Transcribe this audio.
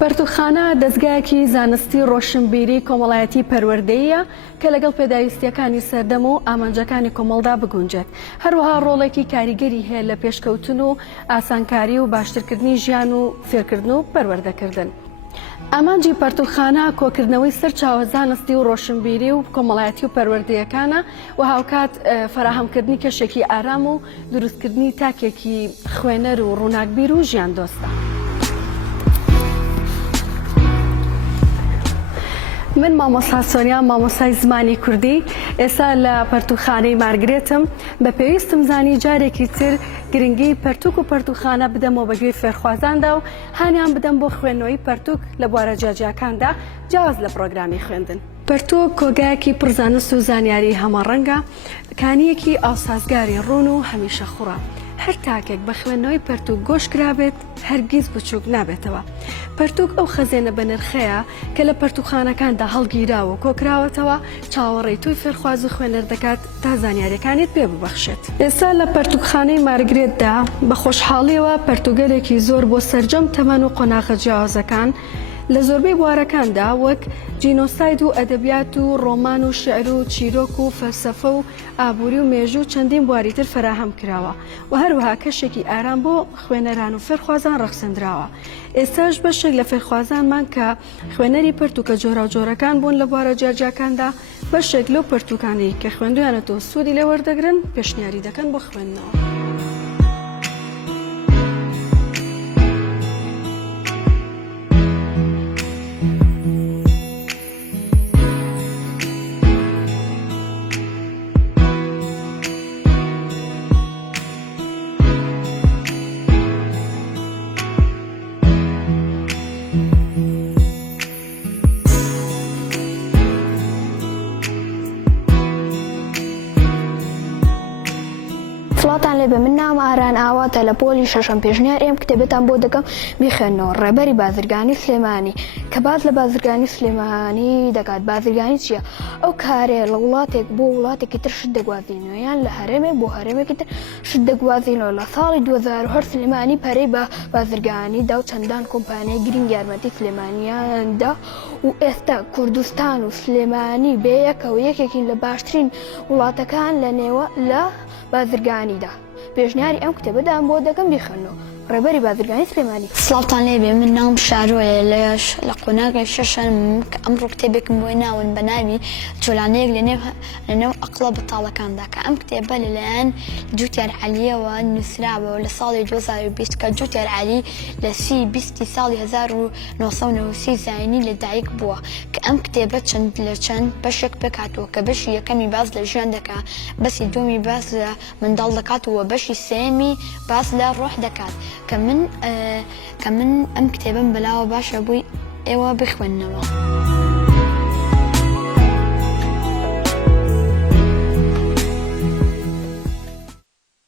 پەرتوخانە دەستگایەکی زانستی ڕۆشنبیری کۆمەڵایەتی پەروەردەیە کە لەگەڵ پێداویستیەکانی سەردەم و ئامانجەکانی کۆمەڵدا بگونجێت. هەروەها ڕۆڵێکی کاریگەری هەیە لە پێشکەوتن و ئاسانکاری و باشترکردنی ژیان و فێرکردن و پەروەردەکردن. ئامانجی پەرتوخانە کۆکردنەوەی سەرچاوە زانستی و ڕۆشنبیری و کۆمەڵایەتی و پەروەردەیەکانە و هاوکات فراهەمکردنی کەشێکی ئارام و دروستکردنی تاکێکی خوێنەر و ڕووناکبیر و ژیان دۆستە. من مامۆستا سۆنیا، مامۆستای زمانی کوردی، ئێستا لە پەرتوخانەی مارگرێتم. بە پێویستم زانی جارێکی تر گرنگی پەرتوک و پەرتوخانە بدەمەوە بەگوێی فێرخوازاندا و هانیان بدەم بۆ خوێندنەوەی پەرتوک لە بوارە جیاجیاکاندا جیاواز لە پرۆگرامی خوێندن. پەرتوک کۆگایەکی پڕزانست و زانیاری هەمەڕەنگە، کانیەکی ئاوسازگاری ڕوون و هەمیشە خوڕە. هەر تاکێک بە خوێندنەوەی پەرتوک گۆش کرابێت هەرگیز بچووک نابێتەوە. پەرتوک ئەو خەزێنە بە نرخەیە کە لە پەرتوخانەکاندا هەڵگیراوە کۆکراوەتەوە چاوەڕێی توی فێرخواز و خوێنەر دەکات تا زانیاریەکانیت پێ ببەخشێت. ئێستا لە پەرتوخانەی مارگرێتدا بە خۆشحاڵیەوە پەرتوگەلێکی زۆر بۆ سەرجەم تەمەن و قۆناغە جیاوازەکان لە زۆربەی بوارەکاندا وەک جینۆساید و ئەدەبیات و ڕۆمان و شعر و چیرۆک و فەلسەفە و ئابووری و مێژوو چەندین بواریتر فراهەم کراوە و هەروەها کەشێکی ئارام بۆ خوێنەران و فێرخوازان ڕەخسەندراوە. ئێستاش بەشێک لە فێرخوازانمان کە خوێنەری پەرتوکە جۆرا و جۆرەکان بوون لە بوارە جیاجیاکاندا بەشێک لەو پەرتوکانەی کە خوێندویانەتەوە سوودی لێ وەردەگرن پێشنیاری دەکەن بۆ خوێندنەوە. فڵاتان لێبێ، من نام ئاران ئاواتە لە پۆلی شەشەم. پێشنیار ئێم کتێبێتان بۆ دەکەم بیخێنەوە. ڕێبەری بازرگانی سلێمانی کە باز لە بازرگانی سلێمانی دەکات. بازرگانی چییە؟ ئەو کارەیە لە وڵاتێک بۆ وڵاتێکی تر شت دەگوازینەوە یان لە هەرێمێک بۆ هەرێمێکی تر شت دەگوازینەوە. لە ساڵی 2008 سلێمانی پەرەی بە بازرگانیدا و چەندان کۆمپانیای گرنگ یارمەتی سلێمانیاندا و ئێستا کوردستان و سلێمانی بەیەکەوە یەکێکین لە باشترین وڵاتەکان لە نێوە لە بازرگانیدا. پێشنیاری ئەم کتێبەدان بۆ دەکەم بیخێنەوە. ڕێبەری بازرگانی سلێمانی. سڵاوتان لێبێ، من ناوم شارۆیە لە قۆناغی شەشەم کە ئەمڕۆ کتێبێکم بۆی ناون بە ناوی جۆلانەیەک لەنێو ئەقڵە بەتاڵەکاندا کە ئەم کتێبە لەلایەن جوتیار عەلیەوە نووسراوە لە ساڵی 2020 کە جوتیار عەلی لە 20 ساڵی 1990 زاینی لەدایک بووە کە ئەم کتێبە چەند لە چەند بەشێک پێکاتوە کە بەشی یەکەمی باز لە ژیان دەکات، بەسی دومی باز لە منداڵ دەکاتەوە، بەشی سێمی باز لە ڕۆح دەکات کە من ئەم کتێبم بەلاوە باشە بووی ئێوە بخوێننەوە.